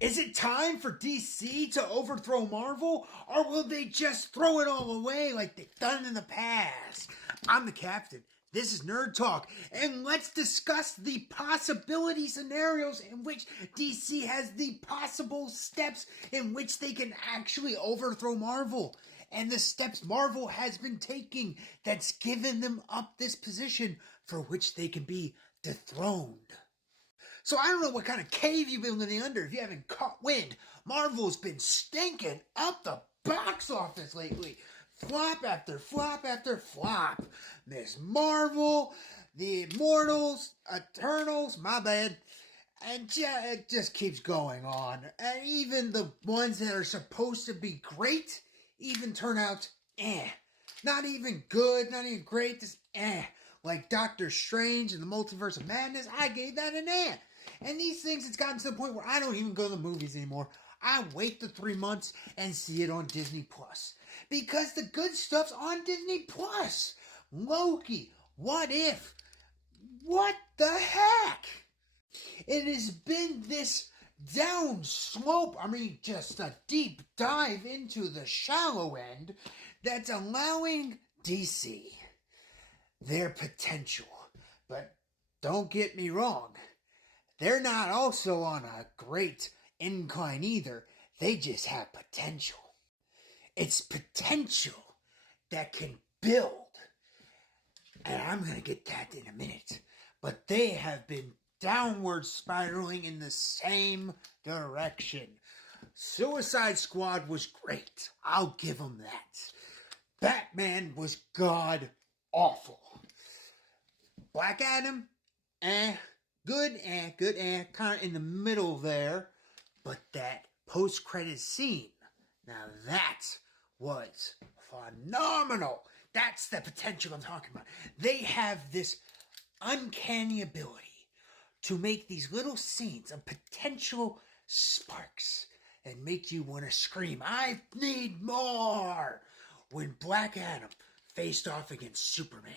Is it time for DC to overthrow Marvel, or will they just throw it all away like they've done in the past? I'm the captain. This is Nerd Talk, and let's discuss the possibility scenarios in which DC has the possible steps in which they can actually overthrow Marvel, and the steps Marvel has been taking that's given them up this position for which they can be dethroned. So I don't know what kind of cave you've been living under if you haven't caught wind. Marvel's been stinking up the box office lately. Flop after flop after flop. Miss Marvel, The Immortals, Eternals, my bad. And it just keeps going on. And even the ones that are supposed to be great even turn out not even good, not even great, just Like Doctor Strange and the Multiverse of Madness, I gave that an. And these things, it's gotten to the point where I don't even go to the movies anymore. I wait the 3 months and see it on Disney Plus. Because the good stuff's on Disney Plus. Loki, What If? What the heck? It has been this down slope, just a deep dive into the shallow end that's allowing DC their potential. But don't get me wrong, they're not also on a great incline either. They just have potential. It's potential that can build. And I'm going to get that in a minute. But they have been downward spiraling in the same direction. Suicide Squad was great. I'll give them that. Batman was god awful. Black Adam, good, kind of in the middle there. But that post-credit scene, now that was phenomenal. That's the potential I'm talking about. They have this uncanny ability to make these little scenes of potential sparks and make you want to scream, I need more. When Black Adam faced off against Superman,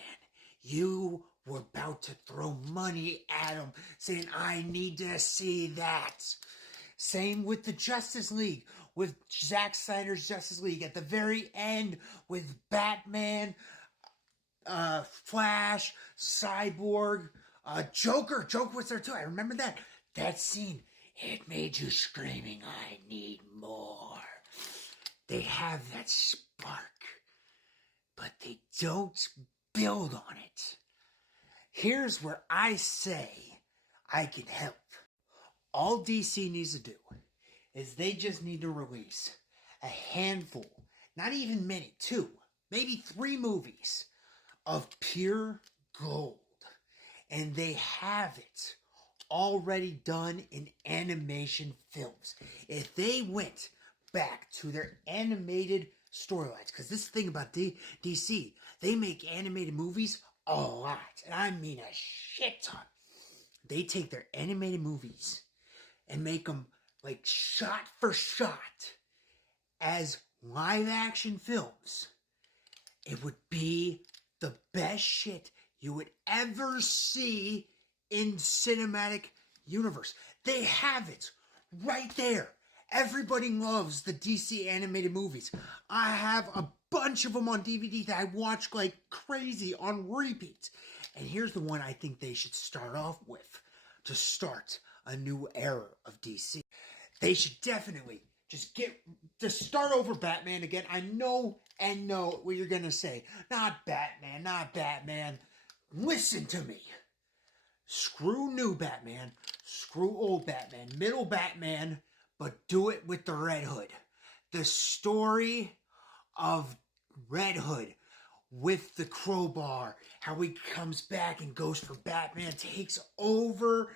you were about to throw money at him saying, I need to see that. Same with the Justice League, with Zack Snyder's Justice League at the very end with Batman, Flash, Cyborg, Joker. Joker was there too. I remember that. That scene, it made you screaming, I need more. They have that spark, but they don't build on it. Here's where I say I can help. All DC needs to do is they just need to release a handful, not even many, 2, maybe 3 movies of pure gold. And they have it already done in animation films. If they went back to their animated storylines, because this thing about DC, they make animated movies a lot, and I mean a shit ton. They take their animated movies and make them like shot for shot as live action films. It would be the best shit you would ever see in cinematic universe. They have it right there. Everybody loves the DC animated movies. I have a bunch of them on DVD that I watch like crazy on repeat. And here's the one I think they should start off with to start a new era of DC. They should definitely just start over Batman again. I know what you're going to say. Not Batman. Listen to me. Screw new Batman. Screw old Batman. Middle Batman. But do it with the Red Hood. The story of Red Hood with the crowbar. How he comes back and goes for Batman. Takes over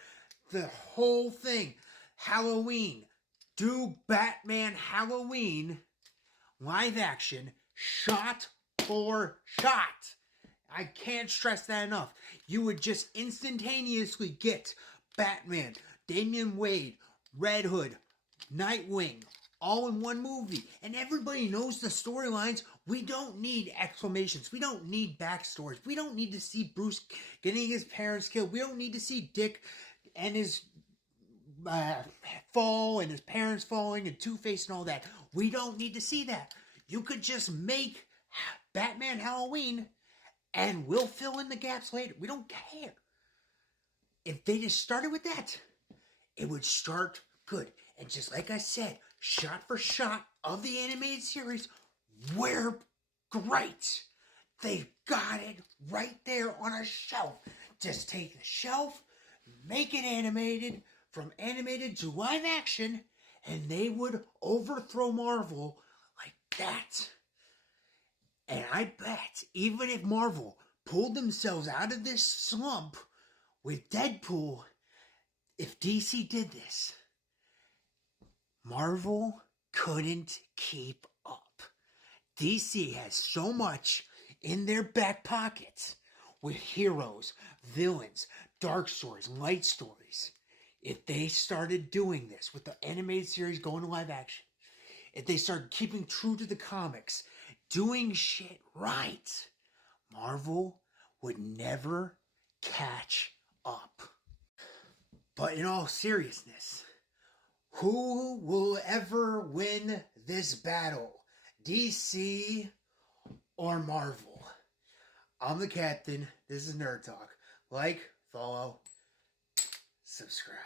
the whole thing. Halloween. Do Batman Halloween live action, shot for shot. I can't stress that enough. You would just instantaneously get Batman, Damian Wayne, Red Hood, Nightwing, all in one movie. And everybody knows the storylines. We don't need exclamations. We don't need backstories. We don't need to see Bruce getting his parents killed. We don't need to see Dick and his fall and his parents falling and Two-Face and all that. We don't need to see that. You could just make Batman Halloween and we'll fill in the gaps later. We don't care. If they just started with that, it would start good. And just like I said, shot for shot of the animated series, we're great. They've got it right there on a shelf. Just take the shelf, make it animated, from animated to live action, and they would overthrow Marvel like that. And I bet, even if Marvel pulled themselves out of this slump with Deadpool, if DC did this, Marvel couldn't keep up. DC has so much in their back pockets with heroes, villains, dark stories, light stories. If they started doing this with the animated series going to live action, if they started keeping true to the comics, doing shit right, Marvel would never catch up. But in all seriousness, who will ever win this battle? DC or Marvel? I'm the captain. This is Nerd Talk. Like, follow, subscribe.